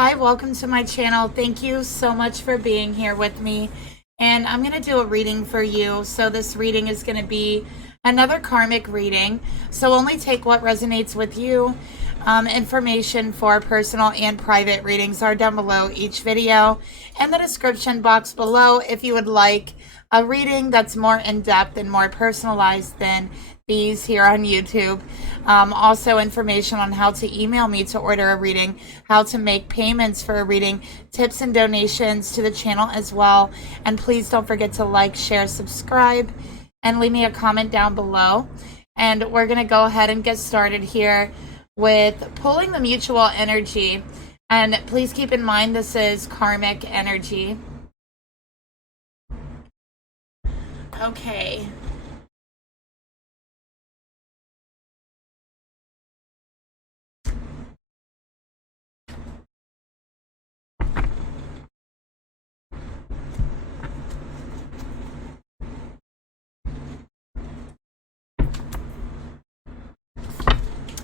Hi, welcome to my channel. Thank you so much for being here with me. And I'm going to do a reading for you. So this reading is going to be another karmic reading. So only take what resonates with you. Information for personal and private readings are down below each video and the description box below if you would like a reading that's more in-depth and more personalized than these here on YouTube. Also information on how to email me to order a reading, how to make payments for a reading, tips and donations to the channel as well. And please don't forget to like, share, subscribe, and leave me a comment down below. And we're going to go ahead and get started here with pulling the mutual energy. And please keep in mind this is karmic energy. Okay.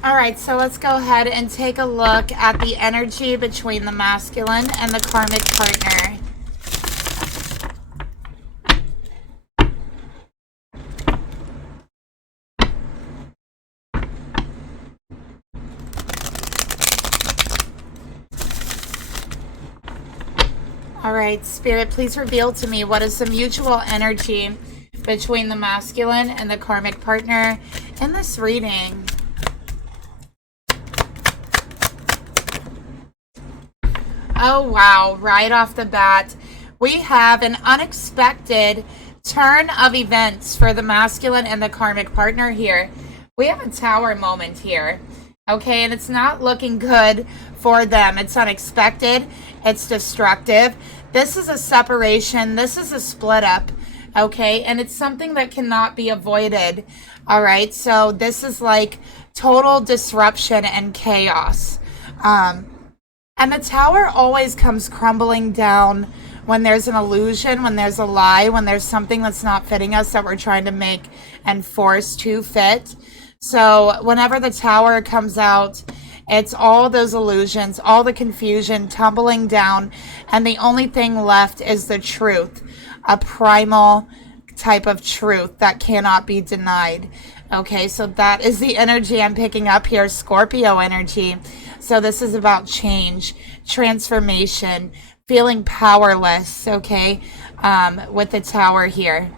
All right, so let's go ahead and take a look at the energy between the masculine and the karmic partner. All right, Spirit, please reveal to me what is the mutual energy between the masculine and the karmic partner in this reading. Oh, wow. Right off the bat, we have an unexpected turn of events for the masculine and the karmic partner here. We have a tower moment here. Okay, and it's not looking good for them. It's unexpected. It's destructive. This is a separation. This is a split up. Okay, and it's something that cannot be avoided. All right, so this is like total disruption and chaos. And the tower always comes crumbling down when there's an illusion, when there's a lie, when there's something that's not fitting us that we're trying to make and force to fit. So whenever the tower comes out, it's all those illusions, all the confusion tumbling down, and the only thing left is the truth, a primal type of truth that cannot be denied. Okay, so that is the energy I'm picking up here, Scorpio energy. So this is about change, transformation, feeling powerless, okay, with the tower here.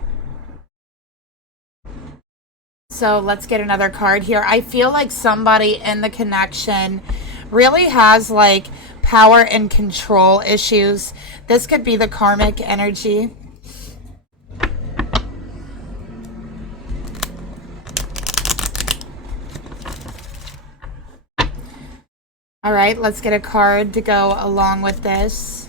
So let's get another card here. I feel like somebody in the connection really has like power and control issues. This could be the karmic energy. All right, let's get a card to go along with this.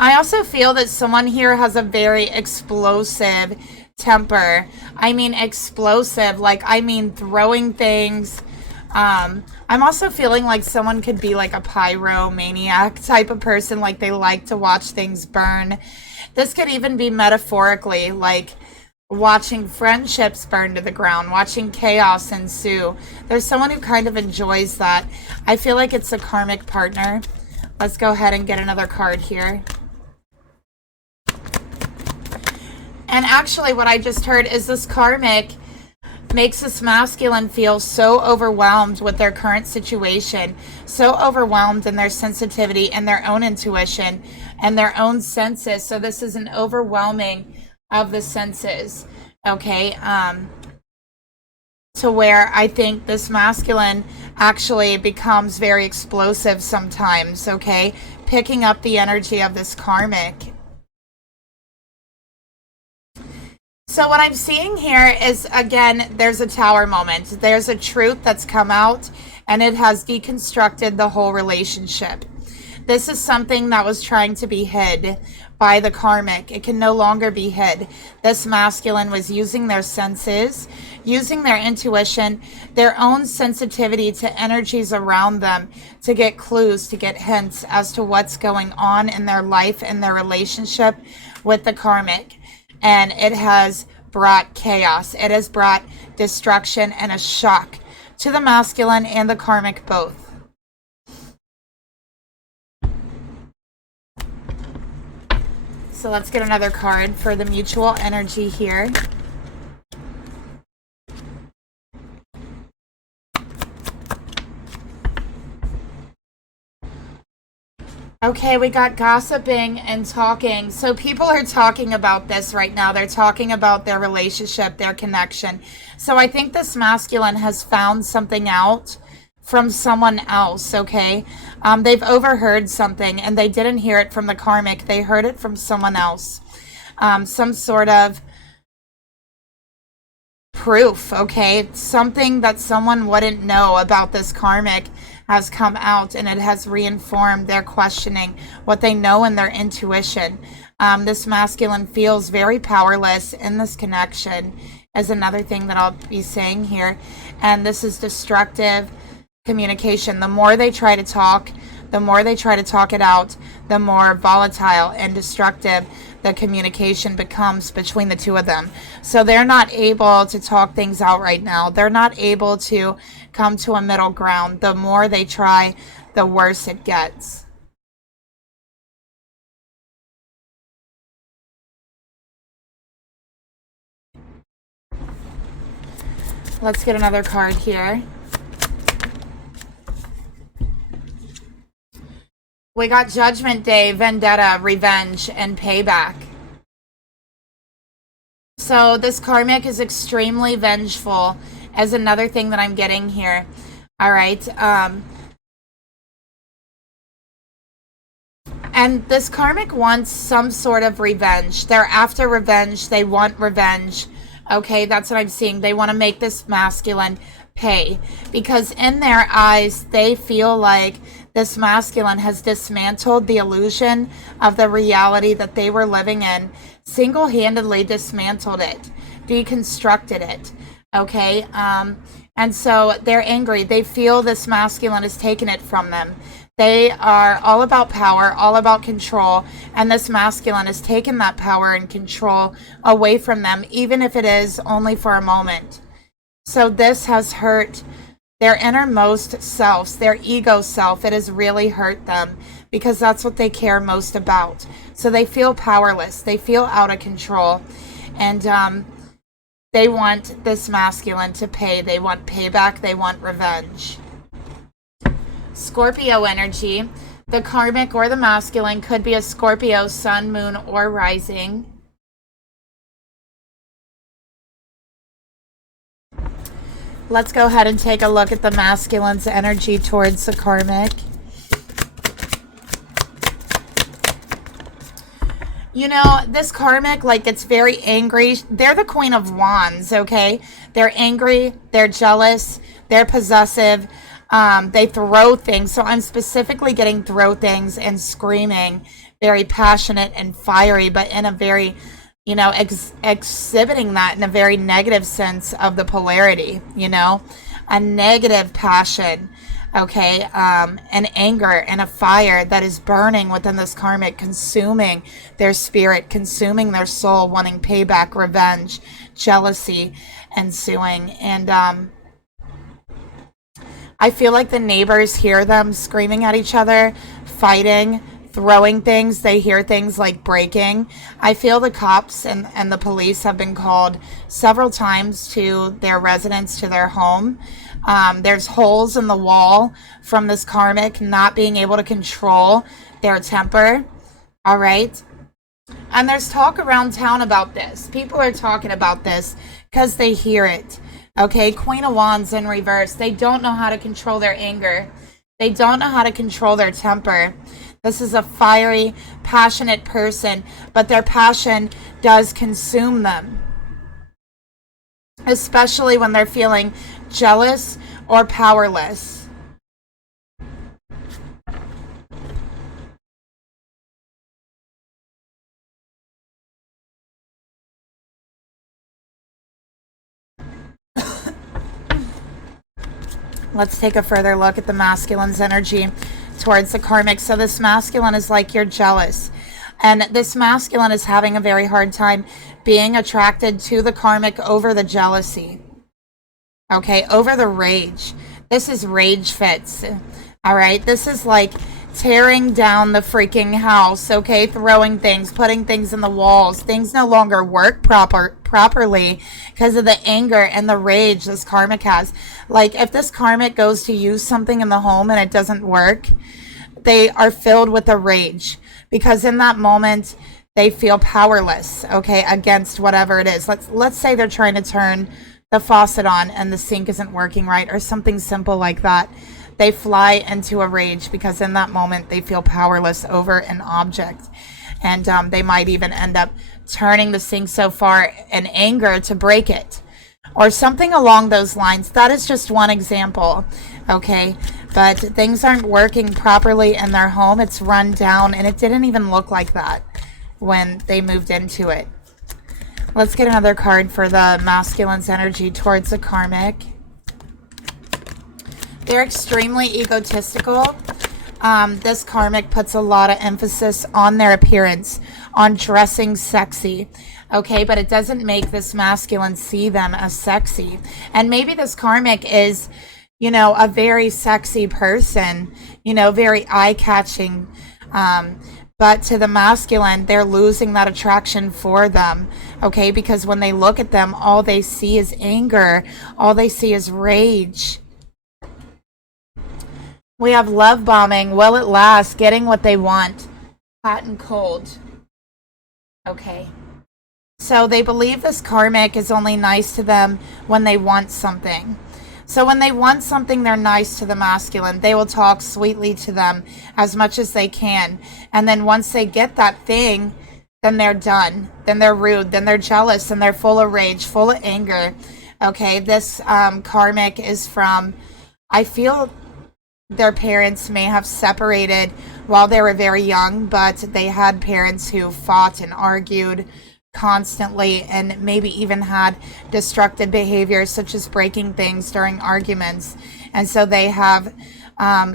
I also feel that someone here has a very explosive temper. I mean explosive, like I mean throwing things. I'm also feeling like someone could be like a pyromaniac type of person, like they like to watch things burn. This could even be metaphorically, like watching friendships burn to the ground, watching chaos ensue. There's someone who kind of enjoys that. I feel like it's a karmic partner. Let's go ahead and get another card here. And actually what I just heard is this karmic makes this masculine feel so overwhelmed with their current situation, so overwhelmed in their sensitivity and their own intuition and their own senses. So this is an overwhelming of the senses, okay, to where I think this masculine actually becomes very explosive sometimes, okay, picking up the energy of this karmic. So what I'm seeing here is, again, there's a tower moment. There's a truth that's come out and it has deconstructed the whole relationship. This is something that was trying to be hid by the karmic. It can no longer be hid. This masculine was using their senses, using their intuition, their own sensitivity to energies around them to get clues, to get hints as to what's going on in their life and their relationship with the karmic. And it has brought chaos. It has brought destruction and a shock to the masculine and the karmic both. So let's get another card for the mutual energy here. Okay, we got gossiping and talking. So people are talking about this right now. They're talking about their relationship, their connection. So I think this masculine has found something out from someone else, okay? They've overheard something and they didn't hear it from the karmic. They heard it from someone else. Some sort of proof, okay? Something that someone wouldn't know about this karmic has come out, and it has reinformed their questioning, what they know in their intuition. This masculine feels very powerless in this connection, is another thing that I'll be saying here. And this is destructive communication. The more they try to talk, the more they try to talk it out, the more volatile and destructive the communication becomes between the two of them. So they're not able to talk things out right now. They're not able to come to a middle ground. The more they try, the worse it gets. Let's get another card here. We got Judgment Day, Vendetta, Revenge, and Payback. So this karmic is extremely vengeful, as another thing that I'm getting here. All right. And this karmic wants some sort of revenge. They're after revenge. They want revenge. Okay, that's what I'm seeing. They want to make this masculine pay, because in their eyes, they feel like this masculine has dismantled the illusion of the reality that they were living in, single-handedly dismantled it, deconstructed it, okay? And so they're angry. They feel this masculine has taken it from them. They are all about power, all about control, and this masculine has taken that power and control away from them, even if it is only for a moment. So this has hurt their innermost selves, their ego self. It has really hurt them, because that's what they care most about. So they feel powerless. They feel out of control. And they want this masculine to pay. They want payback. They want revenge. Scorpio energy. The karmic or the masculine could be a Scorpio, sun, moon, or rising. Let's go ahead and take a look at the masculine's energy towards the karmic. You know, this karmic, like, it's very angry. They're the Queen of Wands, okay? They're angry, they're jealous, they're possessive, they throw things. So I'm specifically getting throw things and screaming, very passionate and fiery, but in a very, you know, exhibiting that in a very negative sense of the polarity, you know, a negative passion, okay, an anger and a fire that is burning within this karmic, consuming their spirit, consuming their soul, wanting payback, revenge, jealousy, ensuing. And I feel like the neighbors hear them screaming at each other, fighting, throwing things. They hear things like breaking. I feel the cops and the police have been called several times to their residence, to their home. There's holes in the wall from this karmic not being able to control their temper. All right. And there's talk around town about this. People are talking about this because they hear it. Okay. Queen of Wands in reverse. They don't know how to control their anger. They don't know how to control their temper. This is a fiery, passionate person, but their passion does consume them, especially when they're feeling jealous or powerless. Let's take a further look at the masculine's energy towards the karmic. So this masculine is like, you're jealous. And this masculine is having a very hard time being attracted to the karmic over the jealousy. okay, over the rage. This is rage fits. All right, this is like tearing down the freaking house, okay, throwing things, putting things in the walls. Things no longer work properly because of the anger and the rage this karmic has. Like if this karmic goes to use something in the home and it doesn't work, they are filled with a rage because in that moment they feel powerless, okay, against whatever it is. Let's say they're trying to turn the faucet on and the sink isn't working right or something simple like that. They fly into a rage because in that moment they feel powerless over an object. And they might even end up turning the sink so far in anger to break it. Or something along those lines. That is just one example. Okay? But things aren't working properly in their home. It's run down and it didn't even look like that when they moved into it. Let's get another card for the masculine's energy towards the karmic. They're extremely egotistical. This karmic puts a lot of emphasis on their appearance, on dressing sexy. Okay, but it doesn't make this masculine see them as sexy. And maybe this karmic is, you know, a very sexy person, you know, very eye-catching. But to the masculine, they're losing that attraction for them. Okay, because when they look at them, all they see is anger. All they see is rage. We have love bombing, will it last, getting what they want, hot and cold. Okay. So they believe this karmic is only nice to them when they want something. So when they want something, they're nice to the masculine. They will talk sweetly to them as much as they can. And then once they get that thing, then they're done. Then they're rude. Then they're jealous. And they're full of rage, full of anger. Okay, this karmic is from, I feel their parents may have separated while they were very young, but they had parents who fought and argued constantly and maybe even had destructive behaviors such as breaking things during arguments. And so they have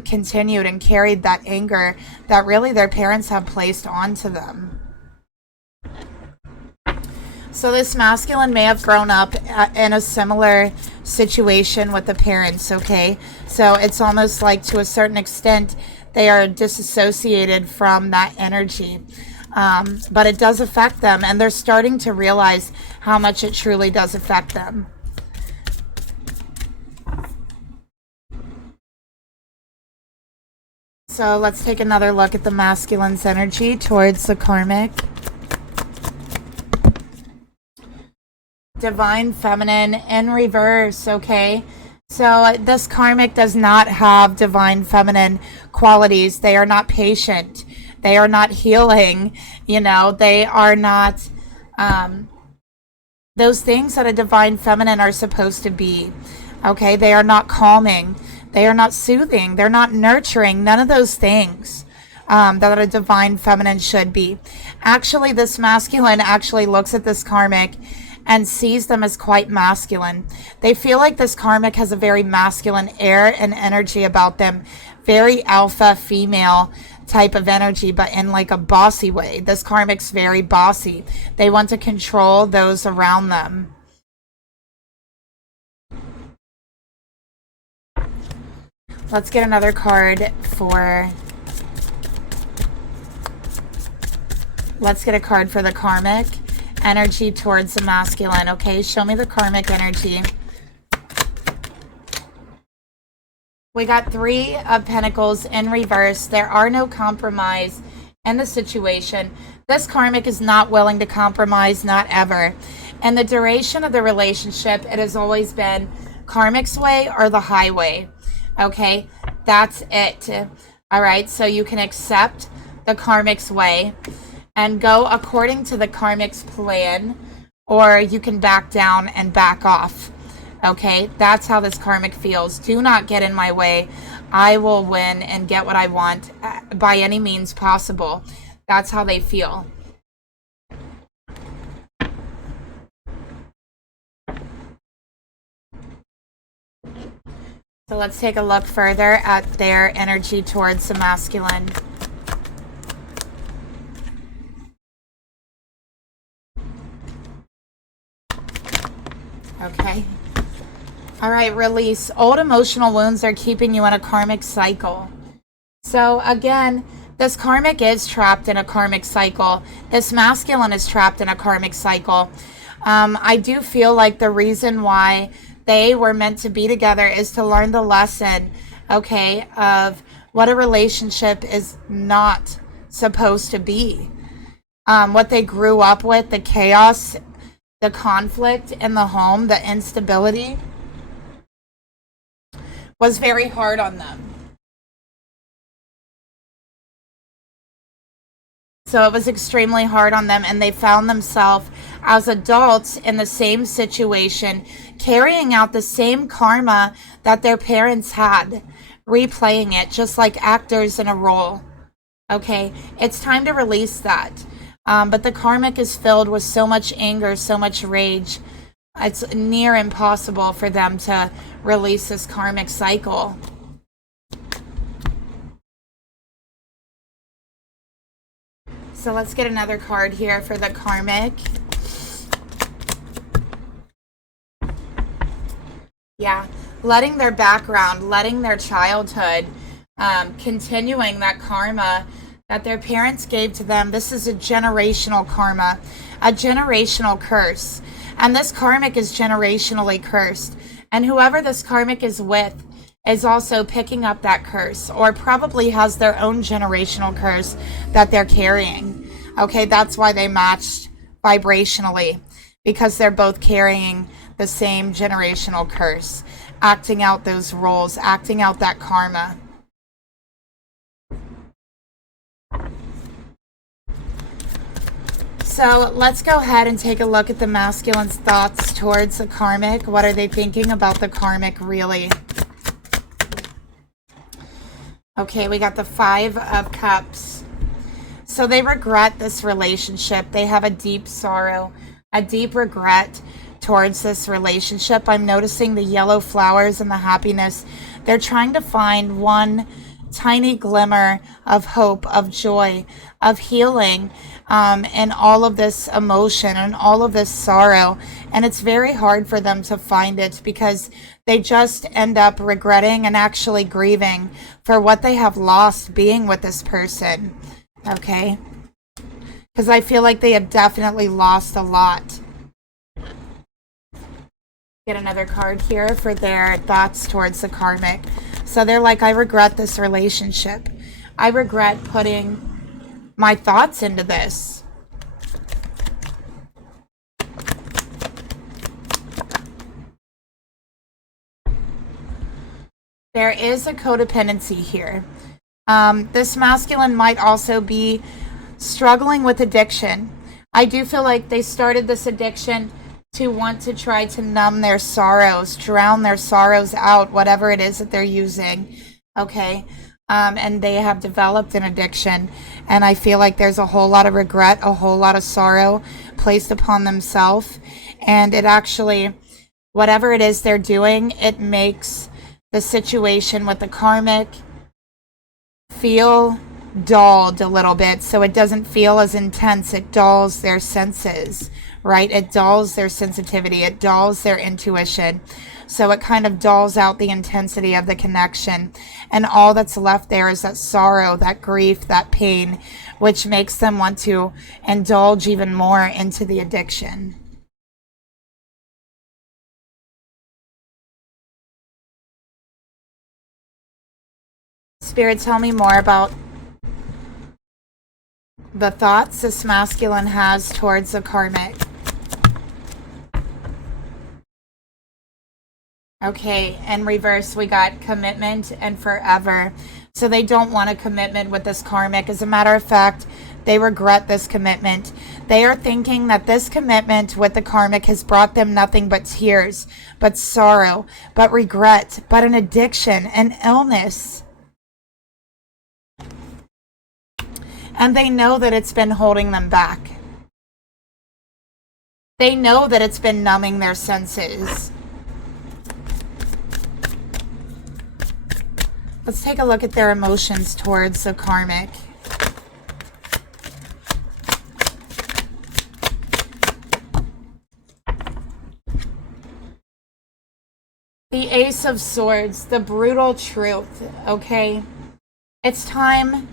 continued and carried that anger that really their parents have placed onto them. So this masculine may have grown up in a similar situation with the parents, okay? So it's almost like to a certain extent they are disassociated from that energy. But it does affect them, and they're starting to realize how much it truly does affect them. So let's take another look at the masculine's energy towards the karmic. Divine feminine in reverse, okay? So this karmic does not have divine feminine qualities. They are not patient. They are not healing. You know, they are not those things that a divine feminine are supposed to be. Okay? They are not calming. They are not soothing. They're not nurturing. None of those things that a divine feminine should be. Actually, this masculine actually looks at this karmic and sees them as quite masculine. They feel like this karmic has a very masculine air and energy about them. Very alpha female type of energy, but in like a bossy way. This karmic's very bossy. They want to control those around them. Let's get another card for... Let's get a card for the karmic. Energy towards the masculine. Okay, show me the karmic energy. We got 3 of Pentacles in reverse. There are no compromise in the situation. This karmic is not willing to compromise, not ever. And the duration of the relationship, it has always been karmic's way or the highway. Okay, that's it. All right, so you can accept the karmic's way and go according to the karmic's plan, or you can back down and back off. Okay, that's how this karmic feels. Do not get in my way. I will win and get what I want by any means possible. That's how they feel. So let's take a look further at their energy towards the masculine. Okay. All right, release. Old emotional wounds are keeping you in a karmic cycle. So again, this karmic is trapped in a karmic cycle. This masculine is trapped in a karmic cycle. I do feel like the reason why they were meant to be together is to learn the lesson, okay, of what a relationship is not supposed to be. What they grew up with, the chaos, the conflict in the home, the instability, was very hard on them. So it was extremely hard on them, and they found themselves as adults in the same situation, carrying out the same karma that their parents had, replaying it just like actors in a role. Okay, it's time to release that. But the karmic is filled with so much anger, so much rage. It's near impossible for them to release this karmic cycle. So let's get another card here for the karmic. Yeah, letting their background, letting their childhood, continuing that karma that their parents gave to them. This is a generational karma, a generational curse. And this karmic is generationally cursed. And whoever this karmic is with is also picking up that curse, or probably has their own generational curse that they're carrying. Okay, that's why they matched vibrationally, because they're both carrying the same generational curse, acting out those roles, acting out that karma. So let's go ahead and take a look at the masculine's thoughts towards the karmic. What are they thinking about the karmic, really? Okay, we got the 5 of Cups. So they regret this relationship. They have a deep sorrow, a deep regret towards this relationship. I'm noticing the yellow flowers and the happiness. They're trying to find one tiny glimmer of hope, of joy, of healing, and all of this emotion and all of this sorrow. And it's very hard for them to find it, because they just end up regretting and actually grieving for what they have lost being with this person. Okay? Because I feel like they have definitely lost a lot. Get another card here for their thoughts towards the karmic. So they're like, I regret this relationship. I regret putting my thoughts into this. There is a codependency here. This masculine might also be struggling with addiction. I do feel like they started this addiction to want to try to numb their sorrows, drown their sorrows out, whatever it is that they're using. Okay. And they have developed an addiction. And I feel like there's a whole lot of regret, a whole lot of sorrow placed upon themselves. And it actually, whatever it is they're doing, it makes the situation with the karmic feel dulled a little bit, so it doesn't feel as intense. It dulls their senses, right? It dulls their sensitivity. It dulls their intuition. So it kind of dulls out the intensity of the connection. And all that's left there is that sorrow, that grief, that pain, which makes them want to indulge even more into the addiction. Spirit, tell me more about the thoughts this masculine has towards the karmic. Okay, in reverse, we got commitment and forever. So they don't want a commitment with this karmic. As a matter of fact, they regret this commitment. They are thinking that this commitment with the karmic has brought them nothing but tears, but sorrow, but regret, but an addiction, an illness. And they know that it's been holding them back. They know that it's been numbing their senses. Let's take a look at their emotions towards the karmic. The Ace of Swords, the brutal truth, okay? It's time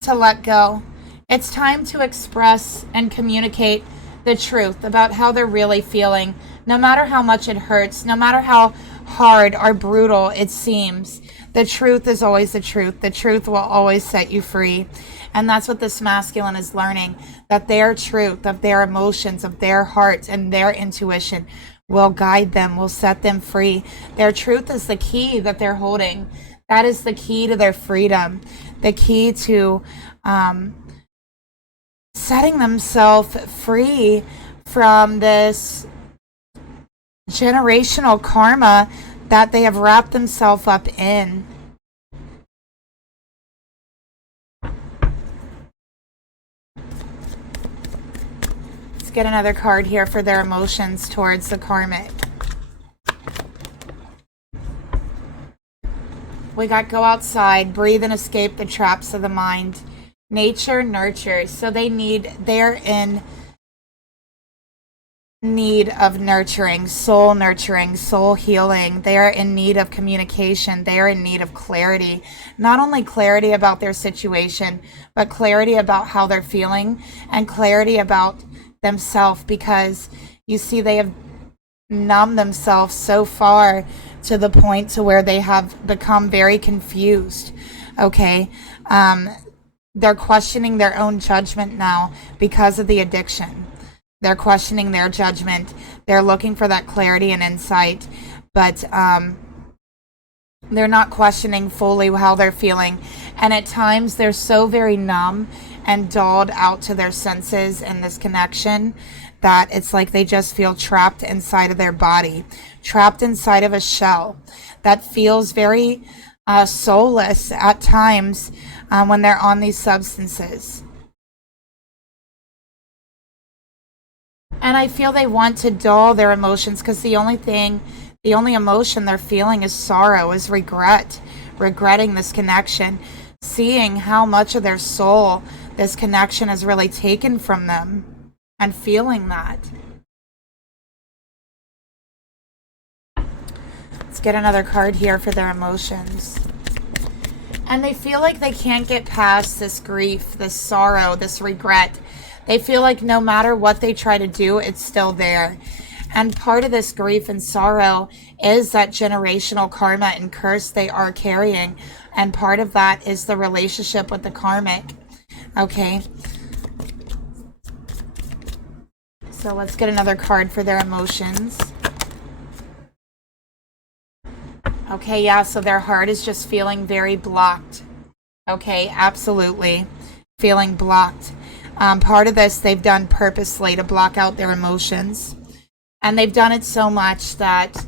to let go. It's time to express and communicate the truth about how they're really feeling, no matter how much it hurts, no matter how hard or brutal it seems. The truth is always the truth. The truth will always set you free. And that's what this masculine is learning, that their truth, of their emotions, of their hearts, and their intuition will guide them, will set them free. Their truth is the key that they're holding. That is the key to their freedom, the key to setting themselves free from this generational karma that they have wrapped themselves up in. Let's get another card here for their emotions towards the karmic. We got go outside, breathe and escape the traps of the mind. Nature nurtures. So they're in need of nurturing, soul healing. They are in need of communication. They are in need of clarity. Not only clarity about their situation, but clarity about how they're feeling and clarity about themselves, because you see they have numbed themselves so far to the point to where they have become very confused. Okay. They're questioning their own judgment now because of the addiction. They're questioning their judgment. They're looking for that clarity and insight, but they're not questioning fully how they're feeling. And at times they're so very numb and dulled out to their senses in this connection that it's like they just feel trapped inside of their body, trapped inside of a shell that feels very soulless at times when they're on these substances. And I feel they want to dull their emotions because the only emotion they're feeling is sorrow, is regretting this connection, seeing how much of their soul this connection has really taken from them, and feeling that. Let's get another card here for their emotions. And they feel like they can't get past this grief, this sorrow, this regret. They feel like no matter what they try to do, it's still there. And part of this grief and sorrow is that generational karma and curse they are carrying. And part of that is the relationship with the karmic. Okay. So let's get another card for their emotions. Okay, yeah, so their heart is just feeling very blocked. Okay, absolutely. Feeling blocked. Part of this they've done purposely to block out their emotions. And they've done it so much that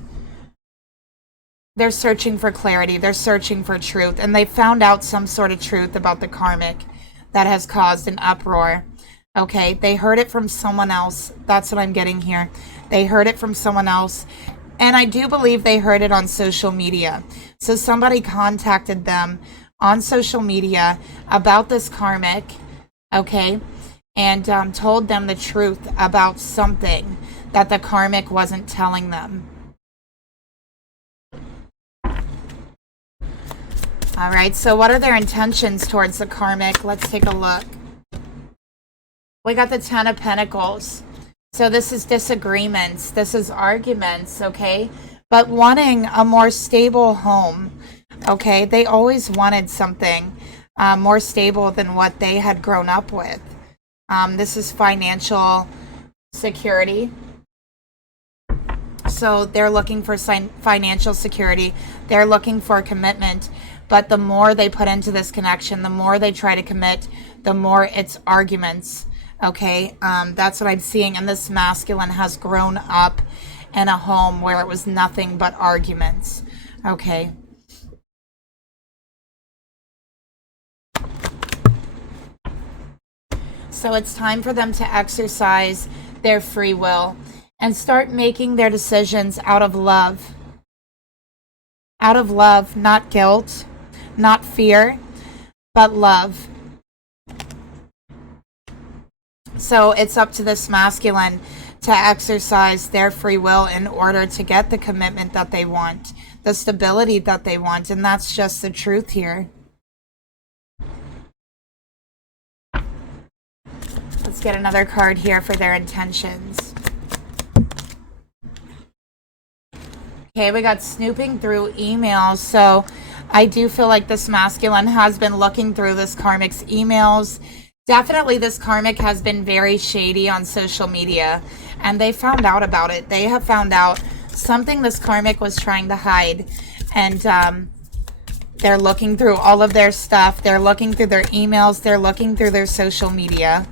they're searching for clarity. They're searching for truth. And they found out some sort of truth about the karmic that has caused an uproar. Okay, they heard it from someone else. That's what I'm getting here. They heard it from someone else. And I do believe they heard it on social media. So somebody contacted them on social media about this karmic, okay, and told them the truth about something that the karmic wasn't telling them. All right, so what are their intentions towards the karmic? Let's take a look. We got the Ten of Pentacles. So this is disagreements, this is arguments, okay? But wanting a more stable home, okay? They always wanted something more stable than what they had grown up with. This is financial security. So they're looking for financial security. They're looking for commitment. But the more they put into this connection, the more they try to commit, the more it's arguments. Okay, that's what I'm seeing. And this masculine has grown up in a home where it was nothing but arguments. Okay. So it's time for them to exercise their free will and start making their decisions out of love. Out of love, not guilt, not fear, but love. So it's up to this masculine to exercise their free will in order to get the commitment that they want, the stability that they want, and that's just the truth here. Let's get another card here for their intentions. Okay, we got snooping through emails. So I do feel like this masculine has been looking through this karmic's emails. Definitely this karmic has been very shady on social media, and they found out about it. They have found out something this karmic was trying to hide, and they're looking through all of their stuff. They're looking through their emails. They're looking through their social media.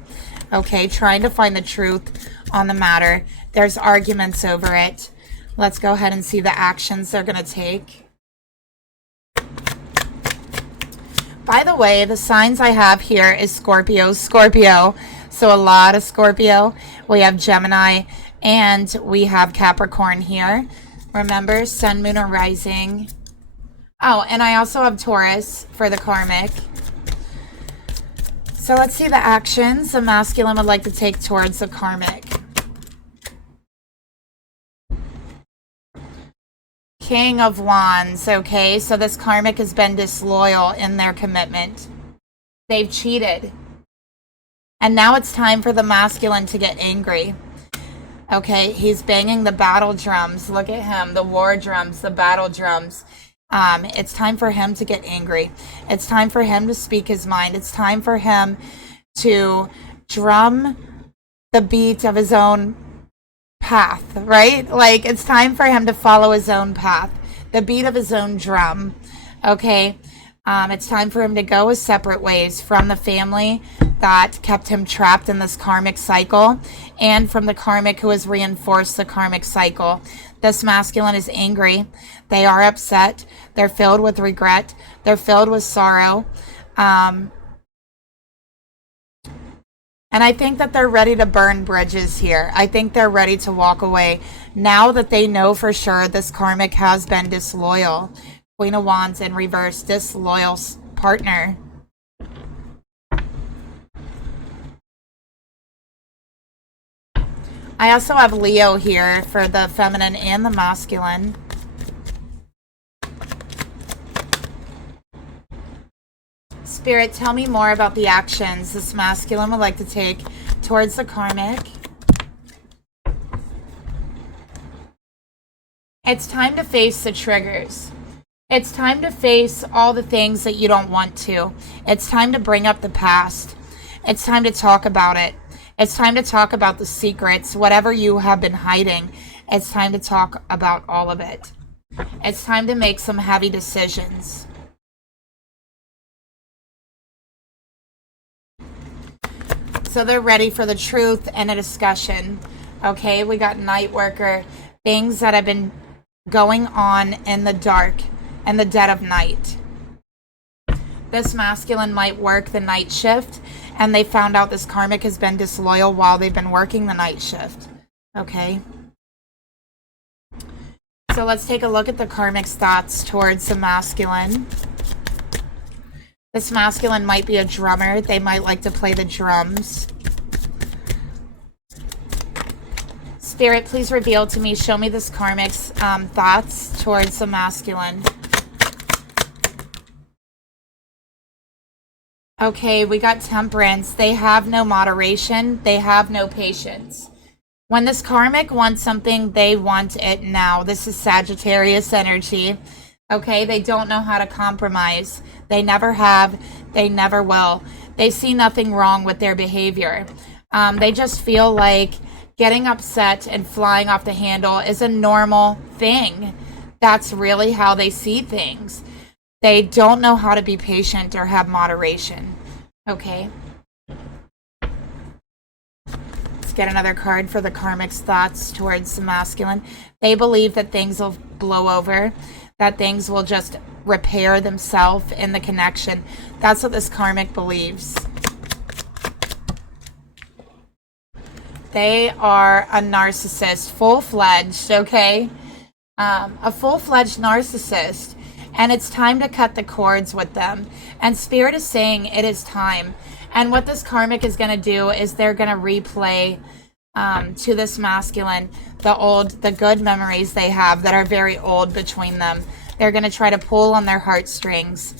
Okay, trying to find the truth on the matter. There's arguments over it. Let's go ahead and see the actions they're going to take. By the way, the signs I have here is Scorpio. So a lot of Scorpio. We have Gemini and we have Capricorn here. Remember, Sun, Moon, or Rising. Oh, and I also have Taurus for the karmic. So let's see the actions the masculine would like to take towards the karmic. King of Wands. Okay, so this karmic has been disloyal in their commitment. They've cheated. And now it's time for the masculine to get angry. Okay, he's banging the battle drums. Look at him, the war drums, the battle drums. It's time for him to get angry. It's time for him to speak his mind. It's time for him to drum the beat of his own path, right? Like, it's time for him to follow his own path, the beat of his own drum. Okay, it's time for him to go his separate ways from the family that kept him trapped in this karmic cycle, and from the karmic who has reinforced the karmic cycle. This masculine is angry. They are upset. They're filled with regret. They're filled with sorrow. And I think that they're ready to burn bridges here. I think they're ready to walk away now that they know for sure this karmic has been disloyal. Queen of Wands in reverse, disloyal partner. I also have Leo here for the feminine and the masculine. Spirit, tell me more about the actions this masculine would like to take towards the karmic. It's time to face the triggers. It's time to face all the things that you don't want to. It's time to bring up the past. It's time to talk about it. It's time to talk about the secrets, whatever you have been hiding. It's time to talk about all of it. It's time to make some heavy decisions. So they're ready for the truth and a discussion. Okay, we got night worker, things that have been going on in the dark and the dead of night. This masculine might work the night shift, and they found out this karmic has been disloyal while they've been working the night shift. Okay. So let's take a look at the karmic's thoughts towards the masculine. This masculine might be a drummer. They might like to play the drums. Spirit, please reveal to me, show me this karmic's thoughts towards the masculine. Okay, we got temperance. They have no moderation. They have no patience. When this karmic wants something, they want it now. This is Sagittarius energy. Okay, they don't know how to compromise. They never have. They never will. They see nothing wrong with their behavior. They just feel like getting upset and flying off the handle is a normal thing. That's really how they see things. They don't know how to be patient or have moderation. Okay. Let's get another card for the karmic's thoughts towards the masculine. They believe that things will blow over, that things will just repair themselves in the connection. That's what this karmic believes. They are a narcissist, full-fledged, okay? A full-fledged narcissist. And it's time to cut the cords with them. And Spirit is saying it is time. And what this karmic is going to do is they're going to replay to this masculine, the good memories they have that are very old between them. They're going to try to pull on their heartstrings,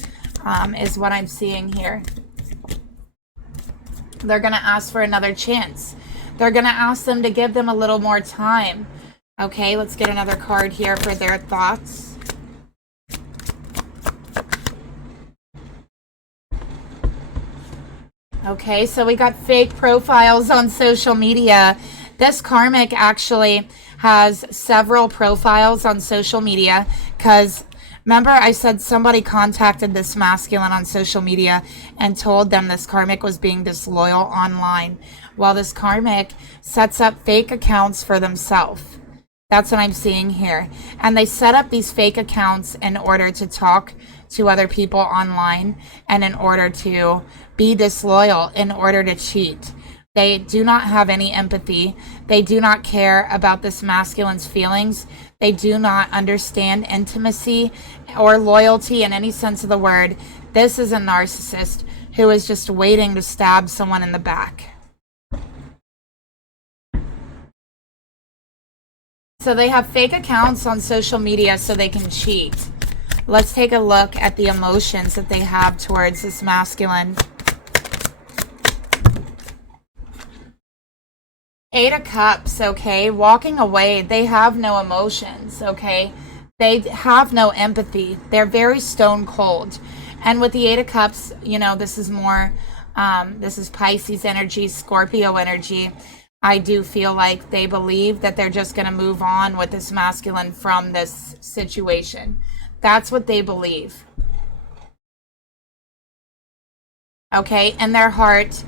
is what I'm seeing here. They're going to ask for another chance. They're going to ask them to give them a little more time. Okay, let's get another card here for their thoughts. Okay, so we got fake profiles on social media. This karmic actually has several profiles on social media because remember I said somebody contacted this masculine on social media and told them this karmic was being disloyal online. Well, this karmic sets up fake accounts for themselves. That's what I'm seeing here. And they set up these fake accounts in order to talk to other people online and in order to be disloyal, in order to cheat. They do not have any empathy. They do not care about this masculine's feelings. They do not understand intimacy or loyalty in any sense of the word. This is a narcissist who is just waiting to stab someone in the back. So they have fake accounts on social media so they can cheat. Let's take a look at the emotions that they have towards this masculine. 8 of Cups, okay? Walking away. They have no emotions, okay? They have no empathy. They're very stone cold. And with the 8 of Cups, you know, this is more, this is Pisces energy, Scorpio energy. I do feel like they believe that they're just going to move on with this masculine from this situation. That's what they believe. Okay, in their heart,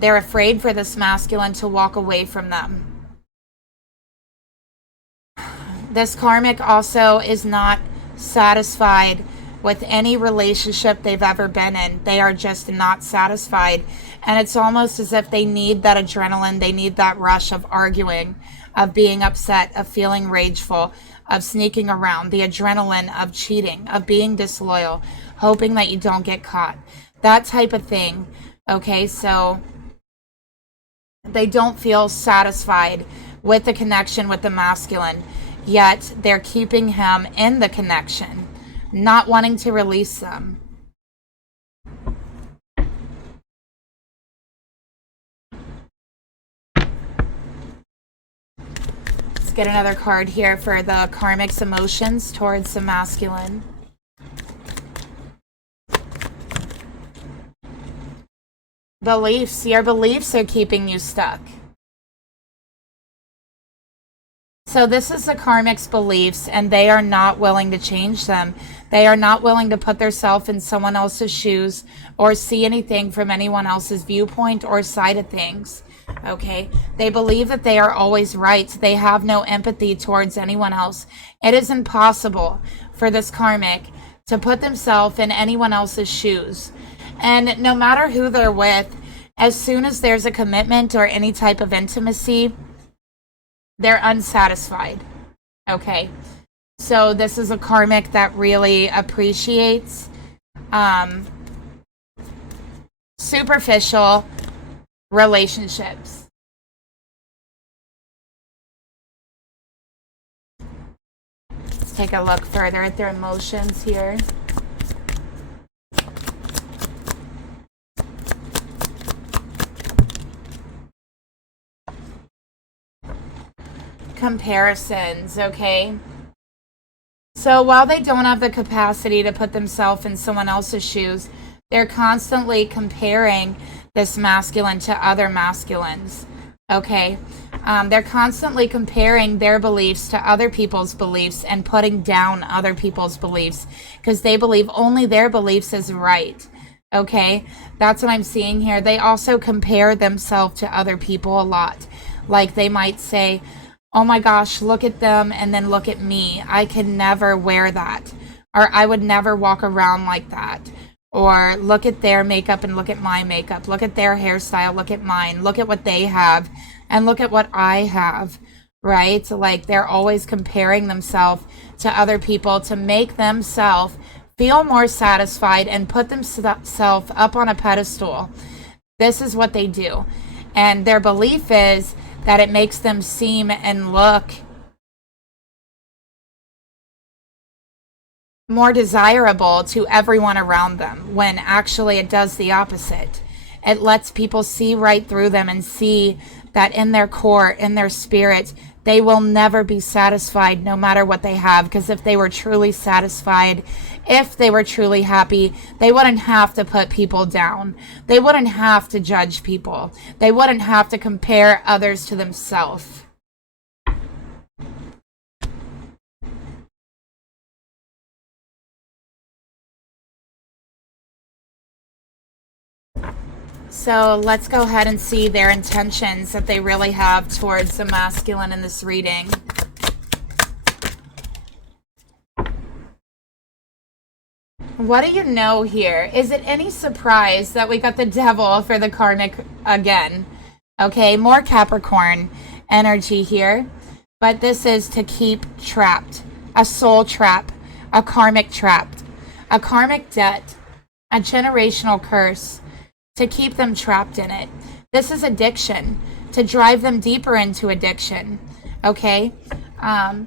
they're afraid for this masculine to walk away from them. This karmic also is not satisfied with any relationship they've ever been in. They are just not satisfied. And it's almost as if they need that adrenaline. They need that rush of arguing, of being upset, of feeling rageful, of sneaking around, the adrenaline of cheating, of being disloyal, hoping that you don't get caught. That type of thing. Okay, so they don't feel satisfied with the connection with the masculine, yet they're keeping him in the connection, not wanting to release them. Let's get another card here for the karmic's emotions towards the masculine. Beliefs. Your beliefs are keeping you stuck. So this is the karmic's beliefs, and they are not willing to change them. They are not willing to put themselves in someone else's shoes or see anything from anyone else's viewpoint or side of things. Okay? They believe that they are always right. They have no empathy towards anyone else. It is impossible for this karmic to put themselves in anyone else's shoes. And no matter who they're with, as soon as there's a commitment or any type of intimacy, they're unsatisfied. Okay, so this is a karmic that really appreciates superficial relationships. Let's take a look further at their emotions here. Comparisons, okay? So while they don't have the capacity to put themselves in someone else's shoes, they're constantly comparing this masculine to other masculines, okay? They're constantly comparing their beliefs to other people's beliefs and putting down other people's beliefs because they believe only their beliefs is right, okay? That's what I'm seeing here. They also compare themselves to other people a lot. Like they might say, oh my gosh, look at them and then look at me. I can never wear that. Or I would never walk around like that. Or look at their makeup and look at my makeup. Look at their hairstyle, look at mine. Look at what they have and look at what I have, right? Like they're always comparing themselves to other people to make themselves feel more satisfied and put themselves up on a pedestal. This is what they do. And their belief is that it makes them seem and look more desirable to everyone around them, when actually it does the opposite. It lets people see right through them and see that in their core, in their spirit, they will never be satisfied no matter what they have. Because if they were truly satisfied, if they were truly happy, they wouldn't have to put people down. They wouldn't have to judge people. They wouldn't have to compare others to themselves. So let's go ahead and see their intentions that they really have towards the masculine in this reading. What do you know here? Is it any surprise that we got the devil for the karmic again? Okay, more Capricorn energy here. But this is to keep trapped. A soul trap. A karmic trap. A karmic debt. A generational curse. To keep them trapped in it. This is addiction. To drive them deeper into addiction. Okay? To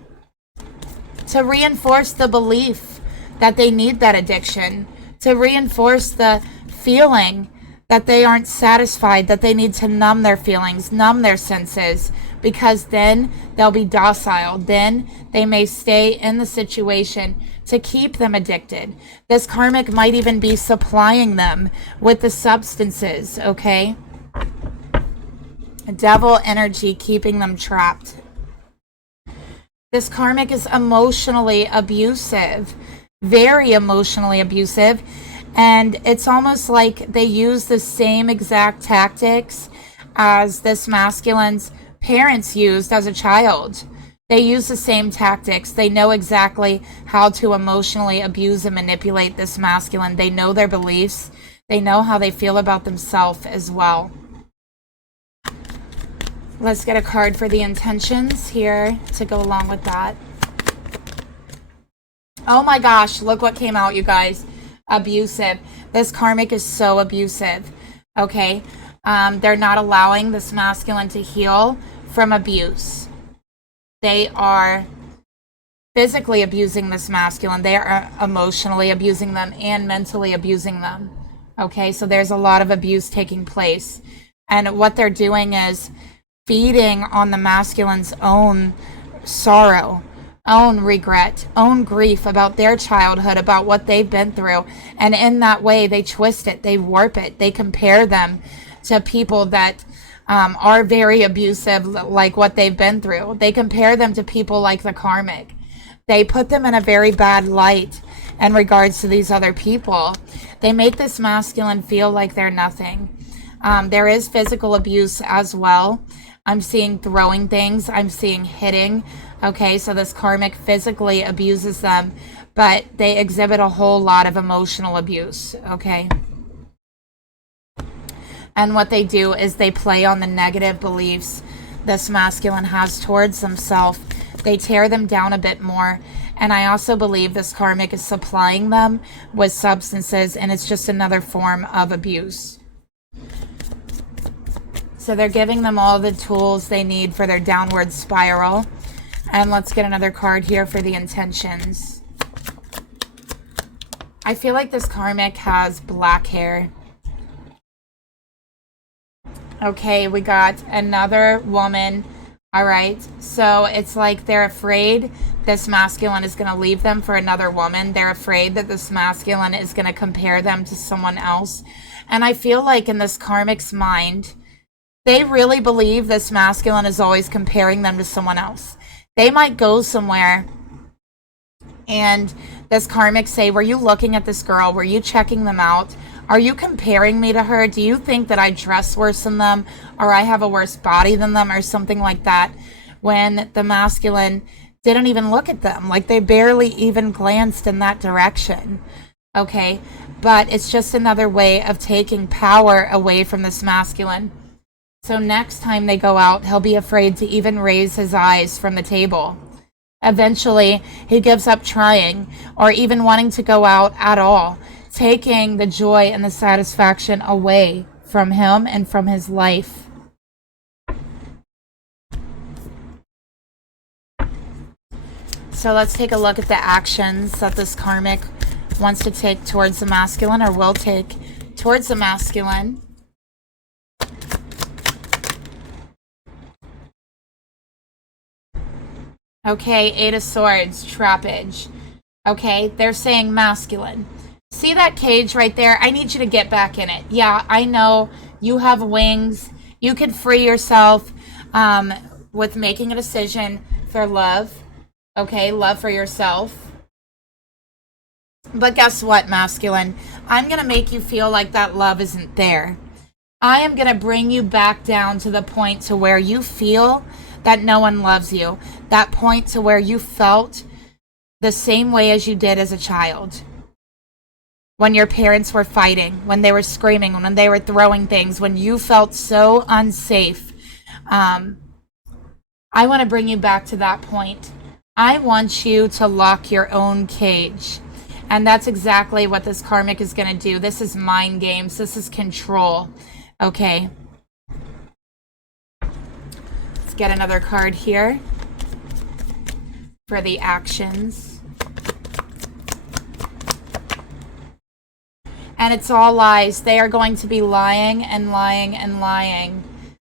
reinforce the belief that they need that addiction. To reinforce the feeling that they aren't satisfied, that they need to numb their feelings, numb their senses, because then they'll be docile. Then they may stay in the situation to keep them addicted. This karmic might even be supplying them with the substances, okay? Devil energy keeping them trapped. This karmic is emotionally abusive, very emotionally abusive, and it's almost like they use the same exact tactics as this masculine's parents used as a child. They use the same tactics. They know exactly how to emotionally abuse and manipulate this masculine. They know their beliefs. They know how they feel about themselves as well. Let's get a card for the intentions here to go along with that. Oh my gosh, look what came out, you guys. Abusive. This karmic is so abusive. Okay? They're not allowing this masculine to heal from abuse. They are physically abusing this masculine. They are emotionally abusing them and mentally abusing them. Okay, so there's a lot of abuse taking place. And what they're doing is feeding on the masculine's own sorrow, own regret, own grief about their childhood, about what they've been through. And in that way, they twist it, they warp it, they compare them to people that are very abusive, like what they've been through. They compare them to people like the karmic. They put them in a very bad light in regards to these other people. They make this masculine feel like they're nothing. There is physical abuse as well. I'm seeing throwing things. I'm seeing hitting. Okay, so this karmic physically abuses them, but they exhibit a whole lot of emotional abuse. Okay. And what they do is they play on the negative beliefs this masculine has towards themselves. They tear them down a bit more. And I also believe this karmic is supplying them with substances, and it's just another form of abuse. So they're giving them all the tools they need for their downward spiral. And let's get another card here for the intentions. I feel like this karmic has black hair. Okay, we got another woman. All right, so it's like they're afraid this masculine is going to leave them for another woman. They're afraid that this masculine is going to compare them to someone else. And I feel like in this karmic's mind, they really believe this masculine is always comparing them to someone else. They might go somewhere and this karmic say, were you looking at this girl? Were you checking them out? Are you comparing me to her? Do you think that I dress worse than them, or I have a worse body than them, or something like that? When the masculine didn't even look at them. Like they barely even glanced in that direction. Okay, but it's just another way of taking power away from this masculine. So next time they go out, he'll be afraid to even raise his eyes from the table. Eventually, he gives up trying or even wanting to go out at all, taking the joy and the satisfaction away from him and from his life. So let's take a look at the actions that this karmic wants to take towards the masculine, or will take towards the masculine. Okay, Eight of Swords, trappage. Okay, they're saying masculine. See that cage right there? I need you to get back in it. Yeah, I know you have wings. You can free yourself with making a decision for love. Okay, love for yourself. But guess what, masculine? I'm going to make you feel like that love isn't there. I am going to bring you back down to the point to where you feel that no one loves you. That point to where you felt the same way as you did as a child. When your parents were fighting, when they were screaming, when they were throwing things, when you felt so unsafe. I want to bring you back to that point. I want you to lock your own cage. And that's exactly what this karmic is going to do. This is mind games. This is control. Okay. Let's get another card here for the actions. And it's all lies. They are going to be lying and lying and lying.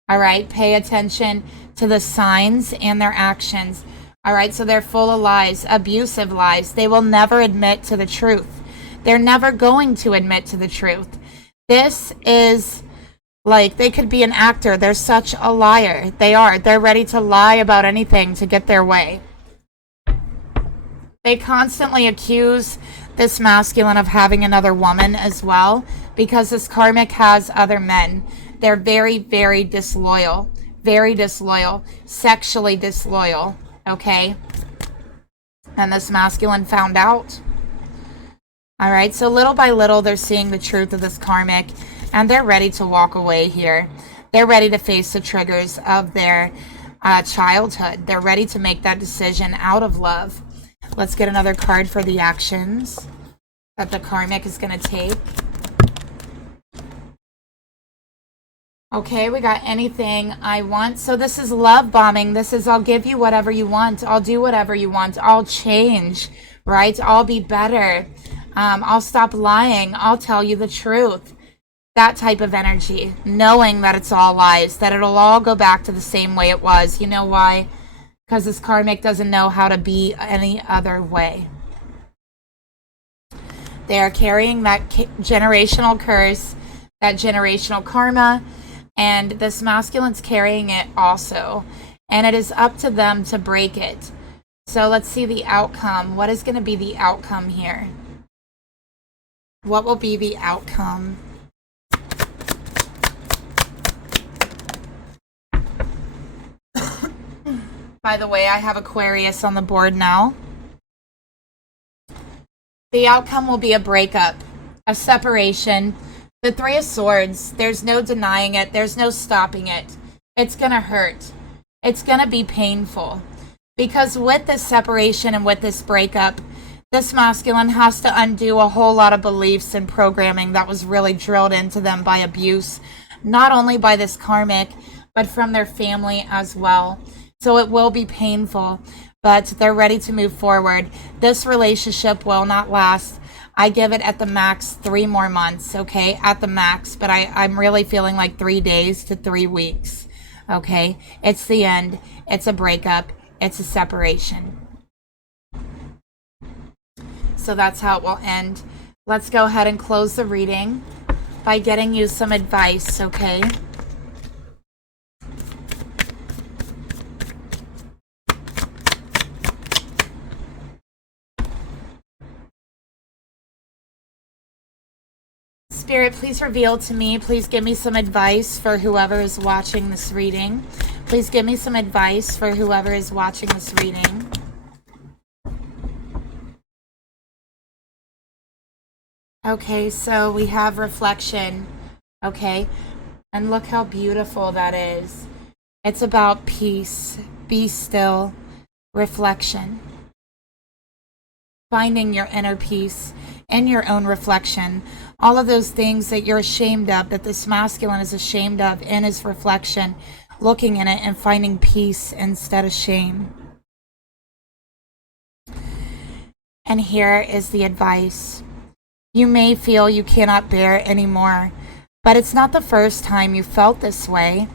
All right. Pay attention to the signs and their actions. All right. So they're full of lies, abusive lies. They will never admit to the truth. They're never going to admit to the truth. This is like, they could be an actor. They're such a liar. They are. They're ready to lie about anything to get their way. They constantly accuse this masculine of having another woman as well, because this karmic has other men. They're very, very disloyal. Very disloyal. Sexually disloyal. Okay? And this masculine found out. All right, so little by little, they're seeing the truth of this karmic, and they're ready to walk away here. They're ready to face the triggers of their childhood. They're ready to make that decision out of love. Let's get another card for the actions that the karmic is going to take. Okay, we got anything I want. So this is love bombing. This is, I'll give you whatever you want. I'll do whatever you want. I'll change, right? I'll be better. I'll stop lying. I'll tell you the truth. That type of energy, knowing that it's all lies, that it'll all go back to the same way it was. You know why? Because this karmic doesn't know how to be any other way. They are carrying that generational curse, that generational karma, and this masculine's carrying it also. And it is up to them to break it. So let's see the outcome. What is going to be the outcome here? What will be the outcome? By the way, I have Aquarius on the board now. The outcome will be a breakup, a separation. The Three of Swords, there's no denying it. There's no stopping it. It's going to hurt. It's going to be painful. Because with this separation and with this breakup, this masculine has to undo a whole lot of beliefs and programming that was really drilled into them by abuse, not only by this karmic, but from their family as well. So it will be painful, but they're ready to move forward. This relationship will not last. I give it at the max 3 more months, okay? At the max, but I'm really feeling like 3 days to 3 weeks, okay? It's the end. It's a breakup. It's a separation. So that's how it will end. Let's go ahead and close the reading by getting you some advice, okay? Spirit, please reveal to me. Please give me some advice for whoever is watching this reading. Please give me some advice for whoever is watching this reading. Okay, so we have reflection. Okay, and look how beautiful that is. It's about peace, be still, reflection. Finding your inner peace in your own reflection. All of those things that you're ashamed of, that this masculine is ashamed of in his reflection, looking in it and finding peace instead of shame. And here is the advice. You may feel you cannot bear anymore, but it's not the first time you felt this way.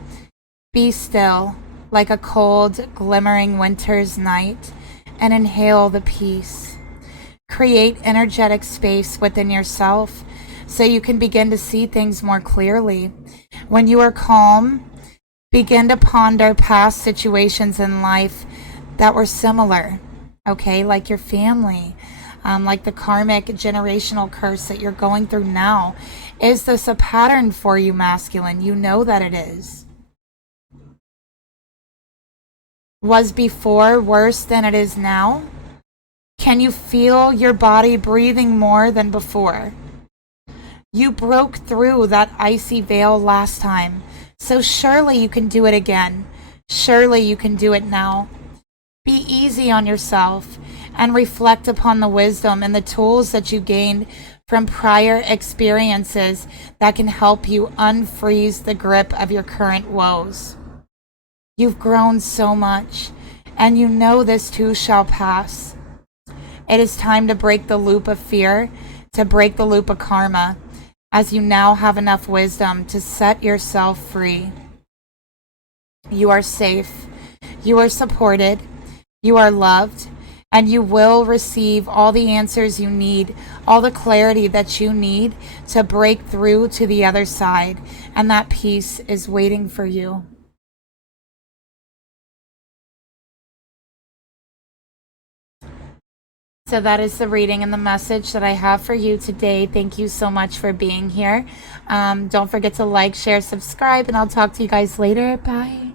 Be still, like a cold, glimmering winter's night, and inhale the peace. Create energetic space within yourself so you can begin to see things more clearly. When you are calm, begin to ponder past situations in life that were similar, okay, like your family, like the karmic generational curse that you're going through now. Is this a pattern for you, masculine? You know that it is. Was before worse than it is now? Can you feel your body breathing more than before? You broke through that icy veil last time, so surely you can do it again. Surely you can do it now. Be easy on yourself and reflect upon the wisdom and the tools that you gained from prior experiences that can help you unfreeze the grip of your current woes. You've grown so much, and you know this too shall pass. It is time to break the loop of fear, to break the loop of karma, as you now have enough wisdom to set yourself free. You are safe, you are supported, you are loved, and you will receive all the answers you need, all the clarity that you need to break through to the other side, and that peace is waiting for you. So that is the reading and the message that I have for you today. Thank you so much for being here. Don't forget to like, share, subscribe, and I'll talk to you guys later. Bye.